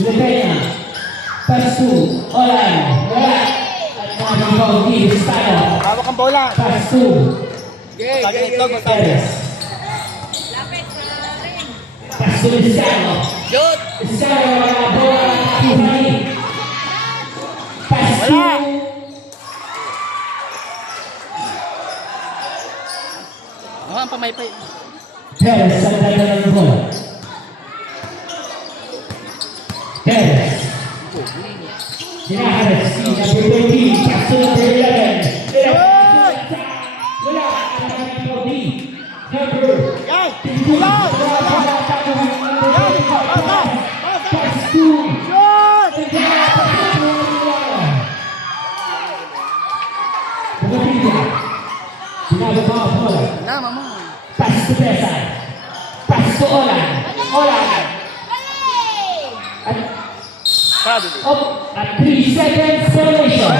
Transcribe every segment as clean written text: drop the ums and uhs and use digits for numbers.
Filipina, Pasu, Olan, wala. At mga di Estado. Hawak ang bola. Pasu, Perez. Pasu Estado. Shoot! Estado, wala bola. Tiffany. Pasu. Ang pamaypay. Perez sa dalawa ng bola. Perez. Hinaharap si number 13, paso number 11. Wala ang number 14. Number 'Mama. Pasto Pesa. Pasto Olan. Olan. At 3 seconds formation.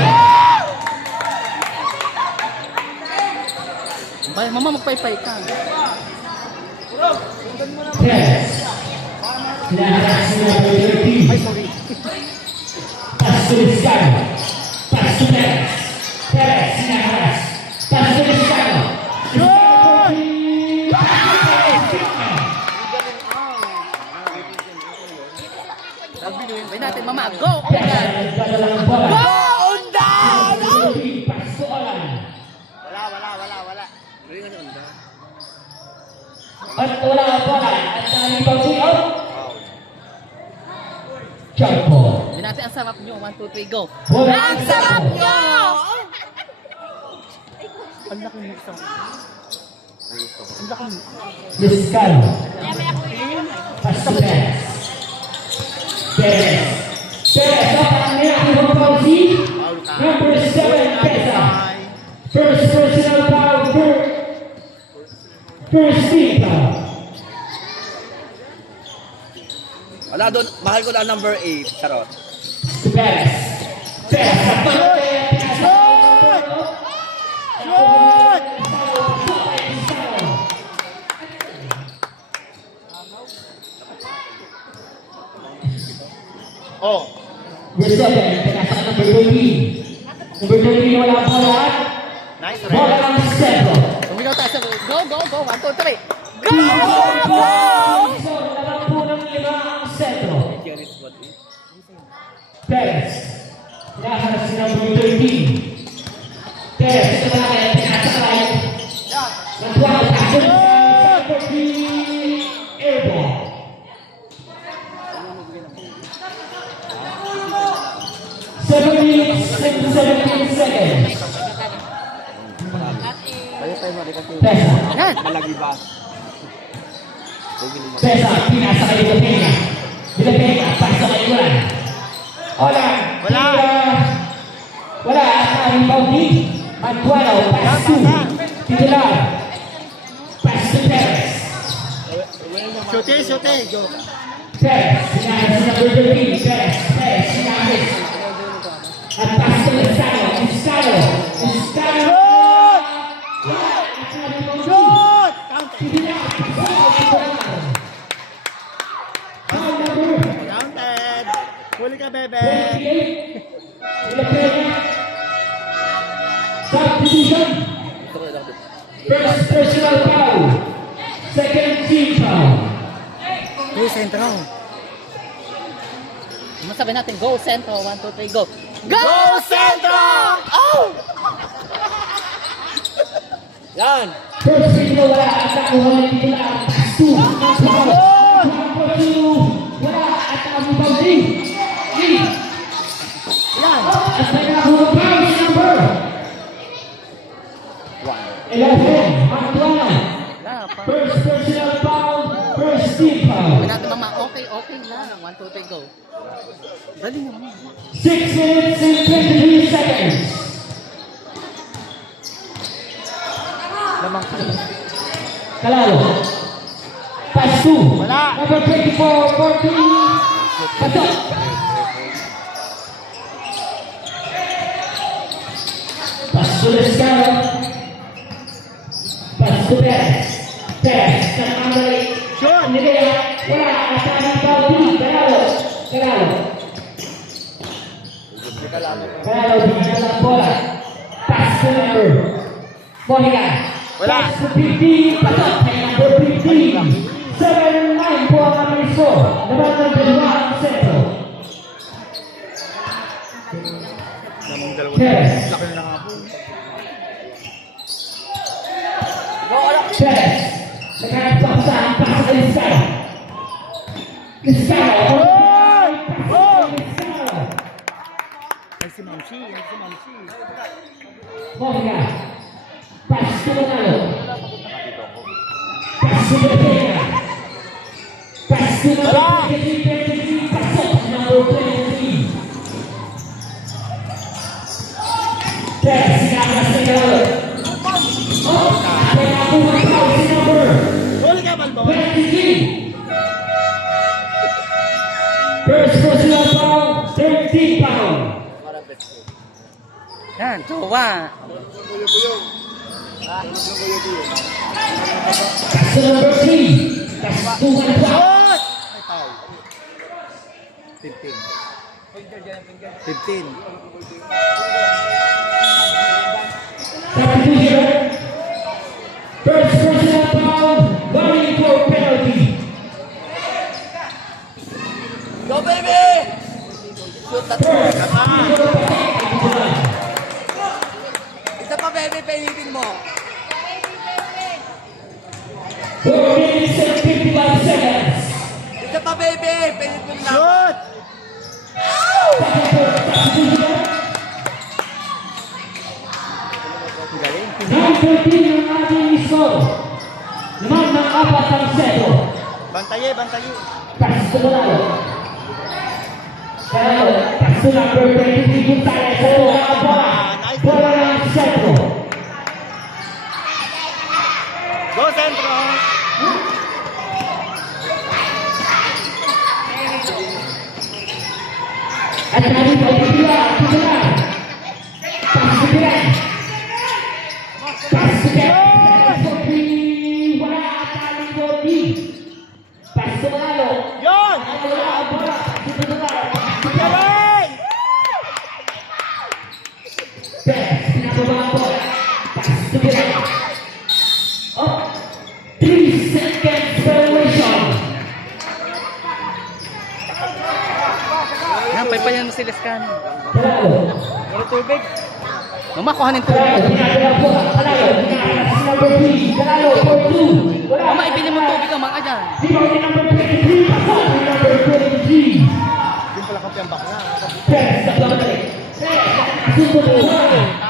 Mama, magpaypay ka. Yes. Hinaharap si number 13. Pasto Vizcano. Pasto Perez. Perez hinaharap. Pasto Vizcano. Bay natin, Mama. Go! Go! Undan! Pasto Olan. Wala. At wala ang bola. At nalipang sigaw. Champo. Bay natin, ang sarap nyo. 1, 2, 3, go! Bola. Ang sarap nyo! Ang laki mo sa... Ang laki mo. Vizcano. Pasto Perez. Perez. Ang nilakang pausi. Number 7, Pesa. First personal foul. First team foul. Wala doon, mahal ko na number 8, charot. Perez. Oh, Number 7, pinasa ka number 13. Number 13, wala bola. nice Bola red. ang sentro. Tumigaw tayo sa... Go! 1, 2, 3! Go! So, nalang po ng 5 ang sentro. Perez. Hinaharap si number 13. Perez, ito na kaya pinasa ka right. Nagkuha ang takot sa number 3. Airball. Seconds. Pesa. Yan! Malagi ba? Pesa, pinasa kay Vilapena. Vilapena, pasa kay Ulan. Olan. Wala. Ang Baudi. Mantuano, pass to. Titular. Pass to Perez. Shooting! Go! Perez, sinahin si number 13. Perez, sinahin. At pass to Vizcano. Shoot! Counted! Huli ka, bebe! Subdivision. First personal foul. Second team foul. Go Centro! Masabi natin, go Centro! 1, 2, 3, go! Go Centro! Oh! Yan! First video wala at nakuha nila ang pass to. Wala at ang Baudi. Yan! At may nakuha bounce number 11. Mantuana. First personal foul. First team foul. Sabi natin, Mama, okay lang. 1, 2, 3, go! Dali mo, Mama. 6 minutes and 23 seconds. Lamang ka. Kalalo. Pass to. Wala. Number 24, 14. Patok. Pass to Vizcano. Pass to Perez. Perez. Number 8. Hindi kaya, wala, asahan Baudi, Galalo. Galalo, di dalam bola. Pass to number. Mohica. Wala. Pass to 50, pasok kay number 50. 7-9 po ang aming score. Naman ng dalawa ang sentro. Perez. Perez. Naghanap pa sa pass kay Lizcano. Lizcano. Mohica. Pass to Manalo. Pass to Ortega. Pass to number 23, pasok number 23. Perez, sinakas na Galalo. Oh, kaya po ang foul si number 23. First personal foul, 13 foul. Yan, jowa. Pass to number 3. Pass to 1 foul. 15. Substitution. First personal foul, running for penalty. Go, baby! Shoot that First, Isa pa, baby, painitin mo. 4 minutes and 55 seconds. Isa pa, baby, painitin mo na. Shoot! Substitution. 9-13 ang ating score. Naman ng apat ang seto. Bantaye. Pass to Manalo. Galalo. Pass to number 23. Gonzales. Sa tuwa ang bola. Bola ng seto. Go, Centro! At namin ay pagkila. Pass to Piran. Pass to Piran. Wala at aling Baudi. Pass to Manalo. Yon! Wala ang bola. Pass to Manalo. Galing! Perez, pinababa ang bola. Pass to Piran. Oh, 3 seconds violation. Yan, paypayan mo si Lizcano. Galalo. Pero tubig. Mama, kuhanin tubig. Galalo, pinababa ang bola. Galalo, pinababa si number 3. Galalo, for 2. Wala. Mama, ibili mo tubig ang mga dyan. Rebound ni number 23. Pasok ni number 23. Yung pala kampiang bakla. Perez, nagbabalik. Perez, nakasunod ang bola.